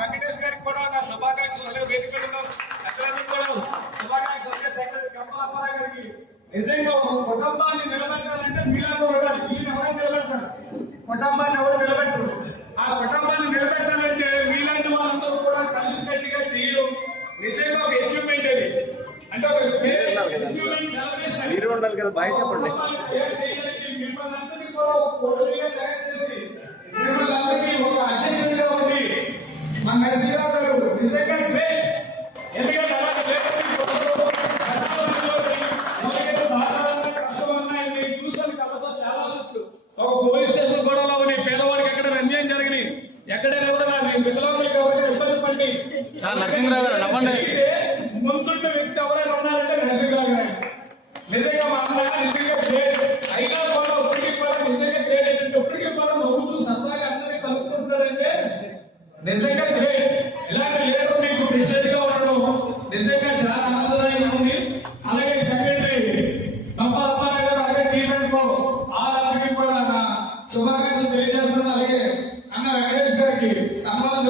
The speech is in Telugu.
వెంకటేష్ గారికి కూడా నా శుభాకాంక్షలు. అలాగే వేదిక అందరికీ కూడా శుభాకాంక్షలు. అలాగే సెక్రటరీ కమలాపర గారికి నిజంగా ఒక కుటుంబాన్ని నిలబెట్టాలంటే మీలాగా ఉండాలి. మీరు ఎవరైనా నిలబెడతారు, కుటుంబాన్ని ఎవరు నిలబెట్టరు. ఆ కుటుంబాన్ని నిలబెట్టాలంటే మీలాంటి వాళ్ళందరూ కూడా కలిసికట్టుగా చేయడం నిజంగా ఒక అచీవ్మెంట్. అది అంటే ఒక మీరు ఉండాలి కదా, బాయ్ చెప్పండి. మిమ్మల్ని అందరినీ కూడా కోటలుగా తయారు చేసి మిమ్మల్ని అందరికీ ఒక అధ్యక్షుడిగా ఉంది మన నరసింహరావు గారు. నిజంగా ఎందుకంటే ఒక పోలీస్ స్టేషన్ కూడా ఉన్నాయి. పేదవాడికి ఎక్కడైనా అన్యాయం జరిగినాయి, ఎక్కడైనా కూడా పిల్లలకి ఇబ్బంది పడి నరసింహరావు గారు నవ్వండి. ముందున్న వ్యక్తి ఎవరైనా ఉన్నారంటే నరసింహరావు గారు. నిజంగా మా అన్న నిజంగా గ్రేట్. అయినా కూడా ఇప్పటికీ కూడా నిజంగా గ్రేట్ ఏంటంటే ఇప్పటికీ కూడా నవ్వుతూ సరదాగా అందరినీ కలుపుకుంటున్నారంటే నిజంగా గ్రేట్. ఇలాంటి లేదు మీకు ప్రెసిడెంట్ గా ఉండడం నిజంగా చాలా ఆనందదాయంగా ఉంది. అలాగే సెక్రటరీ కమలాపర గారు, అలాగే టీమ్ అందరికీ కూడా నా శుభాకాంక్షలు తెలియజేస్తున్నాను. అలాగే అన్న వెంకటేష్ గారికి సన్మానం